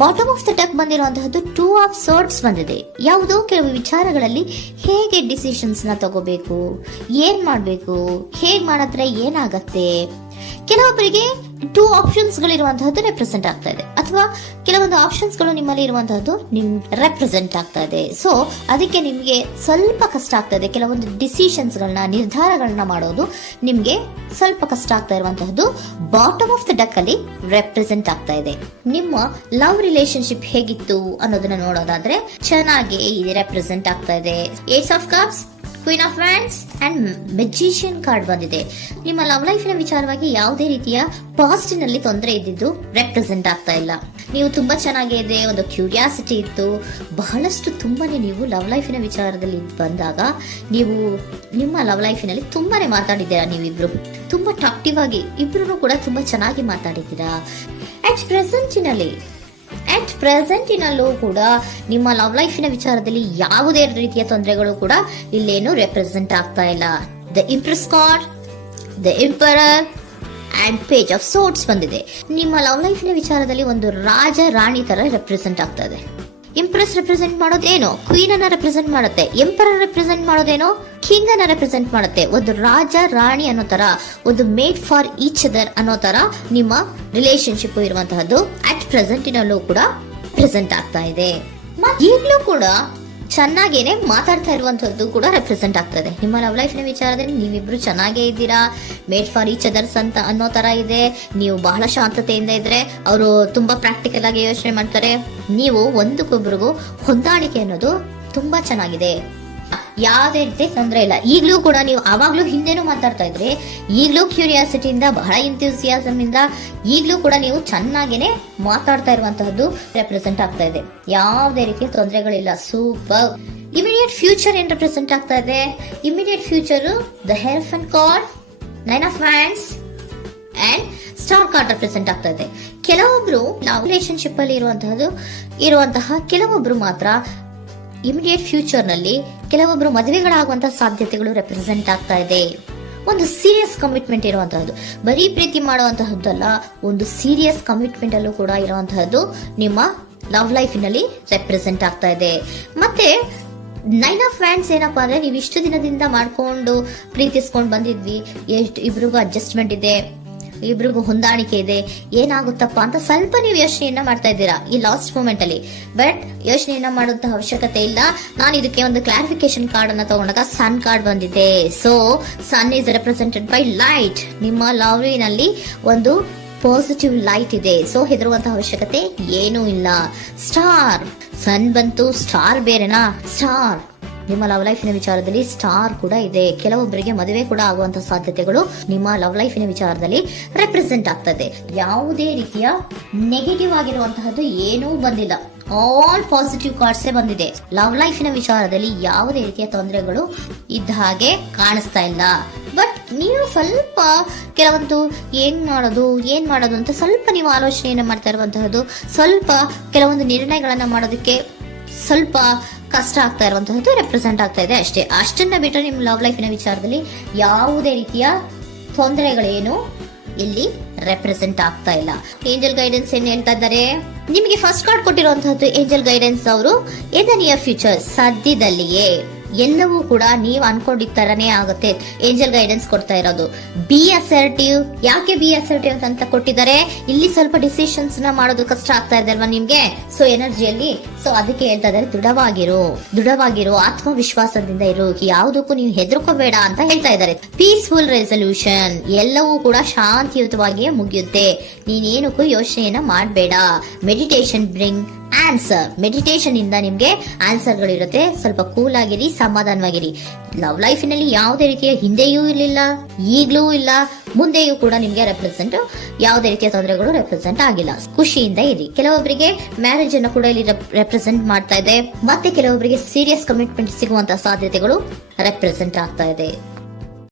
Bottom of the deck ಬಂದಿರುವಂತಹದ್ದು 2 of swords ಬಂದಿದೆ. ಯಾವುದೋ ಕೆಲವು ವಿಚಾರಗಳಲ್ಲಿ ಹೇಗೆ ಡಿಸಿಷನ್ಸ್ ನ ತಗೋಬೇಕು, ಏನ್ ಮಾಡ್ಬೇಕು, ಹೇಗ್ ಮಾಡಿದ್ರೆ ಏನಾಗತ್ತೆ. ಕೆಲವೊಬ್ಬರಿಗೆ 2 ಆಪ್ಷನ್ಸ್ ಗಳಿರುವಂತಹದ್ದು ರೆಪ್ರೆಸೆಂಟ್ ಆಗ್ತಾ ಇದೆ, ಅಥವಾ ಕೆಲವೊಂದು ಆಪ್ಷನ್ಸ್ ಗಳು ನಿಮ್ಮಲ್ಲಿ ಇರುವಂತಹದ್ದು ರೆಪ್ರೆಸೆಂಟ್ ಆಗ್ತಾ ಇದೆ. ಸೊ ಅದಕ್ಕೆ ನಿಮ್ಗೆ ಸ್ವಲ್ಪ ಕಷ್ಟ ಆಗ್ತಾ ಇದೆ. ಕೆಲವೊಂದು ಡಿಸಿಷನ್ಸ್ ಗಳನ್ನ, ನಿರ್ಧಾರಗಳನ್ನ ಮಾಡೋದು ನಿಮ್ಗೆ ಸ್ವಲ್ಪ ಕಷ್ಟ ಆಗ್ತಾ ಇರುವಂತಹದ್ದು ಬಾಟಮ್ ಆಫ್ ದ ಡೆಕ್ ಅಲ್ಲಿ ರೆಪ್ರೆಸೆಂಟ್ ಆಗ್ತಾ ಇದೆ. ನಿಮ್ಮ ಲವ್ ರಿಲೇಶನ್ಶಿಪ್ ಹೇಗಿತ್ತು ಅನ್ನೋದನ್ನ ನೋಡೋದಾದ್ರೆ ಚೆನ್ನಾಗಿ ಇದು ರೆಪ್ರೆಸೆಂಟ್ ಆಗ್ತಾ ಇದೆ. Ace of cups, queen of wands and magician card ಬಂದಿದೆ. ನಿಮ್ಮ ಲವ್ ಲೈಫ್ ನ ವಿಚಾರವಾಗಿ ಯಾವುದೇ ರೀತಿಯ ಪಾಸ್ಟಿನಲ್ಲಿ ತೊಂದರೆ ಇದ್ದಿದ್ದು ರೆಪ್ರೆಸೆಂಟ್ ಆಗ್ತಾ ಇಲ್ಲ. ನೀವು ತುಂಬಾ ಚೆನ್ನಾಗಿದೆ, ಒಂದು ಕ್ಯೂರಿಯಾಸಿಟಿ ಇತ್ತು, ಬಹಳಷ್ಟು ತುಂಬಾನೇ ನೀವು ಲವ್ ಲೈಫಿನ ವಿಚಾರದಲ್ಲಿ ಬಂದಾಗ ನೀವು ನಿಮ್ಮ ಲವ್ ಲೈಫಿನಲ್ಲಿ ತುಂಬಾನೇ ಮಾತಾಡಿದ್ದೀರಾ. ನೀವಿಬ್ರು ತುಂಬಾ ಟಾಕ್ಟಿವ್ ಆಗಿ ಇಬ್ರು ಕೂಡ ತುಂಬಾ ಚೆನ್ನಾಗಿ ಮಾತಾಡಿದ್ದೀರಾ. ಅಟ್ ಪ್ರೆಸೆಂಟಿನಲ್ಲೂ ಕೂಡ ನಿಮ್ಮ ಲವ್ ಲೈಫಿನ ವಿಚಾರದಲ್ಲಿ ಯಾವುದೇ ರೀತಿಯ ತೊಂದರೆಗಳು ಕೂಡ ಇಲ್ಲೇನು ರೆಪ್ರೆಸೆಂಟ್ ಆಗ್ತಾ ಇಲ್ಲ. The empress card, the emperor and page of swords ಬಂದಿದೆ. ನಿಮ್ಮ ಲವ್ ಲೈಫಿನ ವಿಚಾರದಲ್ಲಿ ಒಂದು ರಾಜ ರಾಣಿ ತರ ರೆಪ್ರೆಸೆಂಟ್ ಆಗ್ತಾ ಇದೆ. ಇಂಪ್ರೆಸ್ ರೆಪ್ರೆಸೆಂಟ್ ಮಾಡೋದೇನೋ ಕ್ವೀನ್ ಅನ್ನ ರೆಪ್ರೆಸೆಂಟ್ ಮಾಡುತ್ತೆ, ಎಂಪರರ್ ರೆಪ್ರೆಸೆಂಟ್ ಮಾಡೋದೇನೋ ಕಿಂಗ್ ಅನ್ನ ರೆಪ್ರೆಸೆಂಟ್ ಮಾಡುತ್ತೆ. ಒಂದು ರಾಜ ರಾಣಿ ಅನ್ನೋ ತರ, ಒಂದು ಮೇಡ್ ಫಾರ್ ಈಚ್ ಅದರ್ ಅನ್ನೋ ತರ ನಿಮ್ಮ ರಿಲೇಶನ್ಶಿಪ್ ಇರುವಂತಹದ್ದು ಅಟ್ ಪ್ರೆಸೆಂಟಿನಲ್ಲೂ ಕೂಡ ಪ್ರೆಸೆಂಟ್ ಆಗ್ತಾ ಇದೆ. ಈಗಲೂ ಕೂಡ ಚೆನ್ನಾಗೇನೆ ಮಾತಾಡ್ತಾ ಇರುವಂತದ್ದು ಕೂಡ ರೆಪ್ರೆಸೆಂಟ್ ಆಗ್ತದೆ. ನಿಮ್ಮ ಲವ್ ಲೈಫ್ ನ ವಿಚಾರದಲ್ಲಿ ನೀವಿಬ್ರು ಚೆನ್ನಾಗೇ ಇದ್ದೀರಾ, ಮೇಡ್ ಫಾರ್ ಈಚ್ ಅದರ್ಸ್ ಅಂತ ಅನ್ನೋ ತರ ಇದೆ. ನೀವು ಬಹಳ ಶಾಂತತೆಯಿಂದ ಇದ್ರೆ ಅವರು ತುಂಬಾ ಪ್ರಾಕ್ಟಿಕಲ್ ಆಗಿ ಯೋಚನೆ ಮಾಡ್ತಾರೆ. ನೀವು ಒಂದಕ್ಕೊಬ್ರಿಗೂ ಹೊಂದಾಣಿಕೆ ಅನ್ನೋದು ತುಂಬಾ ಚೆನ್ನಾಗಿದೆ, ಯಾವುದೇ ರೀತಿ ತೊಂದರೆ ಇಲ್ಲ. ಈಗಲೂ ಕೂಡ ನೀವು ಆವಾಗ್ಲೂ ಹಿಂದೆನೂ ಮಾತಾಡ್ತಾ ಇದ್ರಿ, ಈಗಲೂ ಕ್ಯೂರಿಯಾಸಿಟಿಯಿಂದ, ಬಹಳ ಇಂಥ್ಯೂಸಿಯಾಸಮ್ ಇಂದ ಈಗಲೂ ಕೂಡ ನೀವು ಚೆನ್ನಾಗೇನೆ ಮಾತಾಡ್ತಾ ಇರುವಂತಹದ್ದು ರೆಪ್ರೆಸೆಂಟ್ ಆಗ್ತಾ ಇದೆ. ಯಾವುದೇ ರೀತಿಯ ತೊಂದರೆಗಳಿಲ್ಲ. ಸೂಪರ್. ಇಮಿಡಿಯೇಟ್ ಫ್ಯೂಚರ್ ಏನ್ ರೆಪ್ರೆಸೆಂಟ್ ಆಗ್ತಾ ಇದೆ? Immediate future the hierophant card, 9 of wands and star card represent ಆಗ್ತಾ ಇದೆ. ಕೆಲವೊಬ್ರು ಲವ್ ರಿಲೇಶನ್ಶಿಪ್ ಅಲ್ಲಿ ಇರುವಂತಹ ಕೆಲವೊಬ್ರು ಮಾತ್ರ ಇಮಿಡಿಯೇಟ್ ಫ್ಯೂಚರ್ ನಲ್ಲಿ ಕೆಲವೊಬ್ರು ಮದುವೆಗಳಾಗುವಂತಹ ಸಾಧ್ಯತೆಗಳು ರೆಪ್ರೆಸೆಂಟ್ ಆಗ್ತಾ ಇದೆ. ಒಂದು ಸೀರಿಯಸ್ ಕಮಿಟ್ಮೆಂಟ್ ಇರುವಂತಹದ್ದು, ಬರೀ ಪ್ರೀತಿ ಮಾಡುವಂತಹದ್ದಲ್ಲ, ಒಂದು ಸೀರಿಯಸ್ ಕಮಿಟ್ಮೆಂಟ್ ಅಲ್ಲೂ ಕೂಡ ಇರುವಂತಹದ್ದು ನಿಮ್ಮ ಲವ್ ಲೈಫಿನಲ್ಲಿ ರೆಪ್ರೆಸೆಂಟ್ ಆಗ್ತಾ ಇದೆ. ಮತ್ತೆ 9 ಆಫ್ ವ್ಯಾಂಡ್ಸ್ ಏನಪ್ಪಾ ಅಂದ್ರೆ, ನೀವು ಇಷ್ಟು ದಿನದಿಂದ ಮಾಡ್ಕೊಂಡು ಪ್ರೀತಿಸ್ಕೊಂಡು ಬಂದಿದ್ವಿ, ಇಬ್ರಿಗೂ ಅಡ್ಜಸ್ಟ್ಮೆಂಟ್ ಇದೆ, ಇಬ್ರಿಗೂ ಹೊಂದಾಣಿಕೆ ಇದೆ, ಏನಾಗುತ್ತಪ್ಪ ಅಂತ ಸ್ವಲ್ಪ ನೀವು ಯೋಚನೆಯನ್ನ ಮಾಡ್ತಾ ಇದ್ದೀರಾ ಈ ಲಾಸ್ಟ್ ಮೂಮೆಂಟ್ ಅಲ್ಲಿ. ಬಟ್ ಯೋಚನೆಯನ್ನ ಮಾಡುವಂತ ಅವಶ್ಯಕತೆ ಇಲ್ಲ. ನಾನು ಇದಕ್ಕೆ ಒಂದು ಕ್ಲಾರಿಫಿಕೇಶನ್ ಕಾರ್ಡ್ ಅನ್ನ ತಗೊಂಡಾಗ ಸನ್ ಕಾರ್ಡ್ ಬಂದಿದೆ. So sun is represented by light. ನಿಮ್ಮ ಲವ್ನಲ್ಲಿ ಒಂದು ಪಾಸಿಟಿವ್ ಲೈಟ್ ಇದೆ. ಸೊ ಹೆದರುವಂತಹ ಅವಶ್ಯಕತೆ ಏನೂ ಇಲ್ಲ. ಸ್ಟಾರ್, ಸನ್ ಬಂತು, ಸ್ಟಾರ್ ಬೇರೆನಾ? ಸ್ಟಾರ್ ನಿಮ್ಮ ಲವ್ ಲೈಫಿನ ವಿಚಾರದಲ್ಲಿ ಸ್ಟಾರ್ ಕೂಡ ಇದೆ. ಕೆಲವೊಬ್ಬರಿಗೆ ಮದುವೆ ಕೂಡ ಆಗುವಂತಹ ಸಾಧ್ಯತೆಗಳು ನಿಮ್ಮ ಲವ್ ಲೈಫಿನ ವಿಚಾರದಲ್ಲಿ ರೆಪ್ರೆಸೆಂಟ್ ಆಗ್ತದೆ. ಯಾವುದೇ ರೀತಿಯ ನೆಗೆಟಿವ್ ಆಗಿರುವಂತಹದ್ದು ಏನೂ ಬಂದಿಲ್ಲ. ಆಲ್ ಪಾಸಿಟಿವ್ ಕಾರ್ಡ್ಸ್ ಬಂದಿದೆ. ಲವ್ ಲೈಫಿನ ವಿಚಾರದಲ್ಲಿ ಯಾವುದೇ ರೀತಿಯ ತೊಂದರೆಗಳು ಇದ್ದ ಹಾಗೆ ಕಾಣಿಸ್ತಾ ಇಲ್ಲ. ಬಟ್ ನೀವು ಸ್ವಲ್ಪ ಕೆಲವೊಂದು ಏನ್ ಮಾಡೋದು ಅಂತ ಸ್ವಲ್ಪ ನೀವು ಆಲೋಚನೆಯನ್ನ ಮಾಡ್ತಾ ಇರುವಂತಹದ್ದು, ಸ್ವಲ್ಪ ಕೆಲವೊಂದು ನಿರ್ಣಯಗಳನ್ನ ಮಾಡೋದಕ್ಕೆ ಸ್ವಲ್ಪ ಕಷ್ಟ ಆಗ್ತಾ ಇರುವಂತಹದ್ದು ರೆಪ್ರೆಸೆಂಟ್ ಆಗ್ತಾ ಇದೆ ಅಷ್ಟೇ. ಅಷ್ಟನ್ನ ಬಿಟ್ಟರೆ ನಿಮ್ಮ ಲವ್ ಲೈಫಿನ ವಿಚಾರದಲ್ಲಿ ಯಾವುದೇ ರೀತಿಯ ತೊಂದರೆಗಳೇನು ಇಲ್ಲಿ ರೆಪ್ರೆಸೆಂಟ್ ಆಗ್ತಾ ಇಲ್ಲ. ಏಂಜಲ್ ಗೈಡೆನ್ಸ್ ಏನ್ ಹೇಳ್ತಾ ಇದ್ದಾರೆ? ನಿಮಗೆ ಫಸ್ಟ್ ಕಾರ್ಡ್ ಕೊಟ್ಟಿರುವಂತಹದ್ದು ಏಂಜಲ್ ಗೈಡೆನ್ಸ್ ಅವರು ಇನ್ ದ ನಿಯರ್ ಫ್ಯೂಚರ್, ಸದ್ಯದಲ್ಲಿಯೇ ಎಲ್ಲವೂ ಕೂಡ ನೀವು ಅನ್ಕೊಂಡಿದ್ದ ತರನೇ ಆಗುತ್ತೆ. ಏಂಜಲ್ ಗೈಡೆನ್ಸ್ ಕೊಡ್ತಾ ಇರೋದು ಬಿ ಅಸರ್ಟಿವ್. ಯಾಕೆ ಬಿ ಅಸರ್ಟಿವ್ ಅಂತ ಕೊಟ್ಟಿದ್ದಾರೆ? ಇಲ್ಲಿ ಸ್ವಲ್ಪ ಡಿಸಿಷನ್ಸ್ ನ ಮಾಡೋದು ಕಷ್ಟ ಆಗ್ತಾ ಇದೆ ಅಲ್ವಾ ನಿಮ್ಗೆ, ಸೊ ಎನರ್ಜಿಯಲ್ಲಿ. ಸೊ ಅದಕ್ಕೆ ಹೇಳ್ತಾ ಇದ್ದಾರೆ ದೃಢವಾಗಿರು, ಆತ್ಮವಿಶ್ವಾಸದಿಂದ ಇರು, ಯಾವುದಕ್ಕೂ ನೀವು ಹೆದರ್ಕೋಬೇಡ ಅಂತ ಹೇಳ್ತಾ ಇದ್ದಾರೆ. ಪೀಸ್ಫುಲ್ ರೆಸಲ್ಯೂಷನ್, ಎಲ್ಲವೂ ಕೂಡ ಶಾಂತಿಯುತವಾಗಿಯೇ ಮುಗಿಯುತ್ತೆ, ನೀನೇನಕ್ಕೂ ಯೋಚನೆಯನ್ನ ಮಾಡಬೇಡ. Meditation bring answer. ಮೆಡಿಟೇಷನ್ ಇಂದ ನಿಮ್ಗೆ ಆನ್ಸರ್ ಗಳಿರುತ್ತೆ. ಸ್ವಲ್ಪ ಕೂಲ್ ಆಗಿರಿ, ಸಮಾಧಾನವಾಗಿರಿ. ಲವ್ ಲೈಫಿನಲ್ಲಿ ಯಾವುದೇ ರೀತಿಯ ಹಿಂದೆಯೂ ಇರಲಿಲ್ಲ, ಈಗ್ಲೂ ಇಲ್ಲ, ಮುಂದೆಯೂ ಕೂಡ ನಿಮ್ಗೆ ಯಾವುದೇ ರೀತಿಯ ತೊಂದರೆಗಳು ರೆಪ್ರೆಸೆಂಟ್ ಆಗಿಲ್ಲ. ಖುಷಿಯಿಂದ ಇರಿ. ಕೆಲವೊಬ್ಬರಿಗೆ ಮ್ಯಾರೇಜ್ ಅನ್ನು ಕೂಡ ಇಲ್ಲಿ ರೆಪ್ರೆಸೆಂಟ್ ಮಾಡ್ತಾ ಇದೆ. ಮತ್ತೆ ಕೆಲವೊಬ್ಬರಿಗೆ ಸೀರಿಯಸ್ ಕಮಿಟ್ಮೆಂಟ್ ಸಿಗುವಂತಹ ಸಾಧ್ಯತೆಗಳು ರೆಪ್ರೆಸೆಂಟ್ ಆಗ್ತಾ ಇದೆ.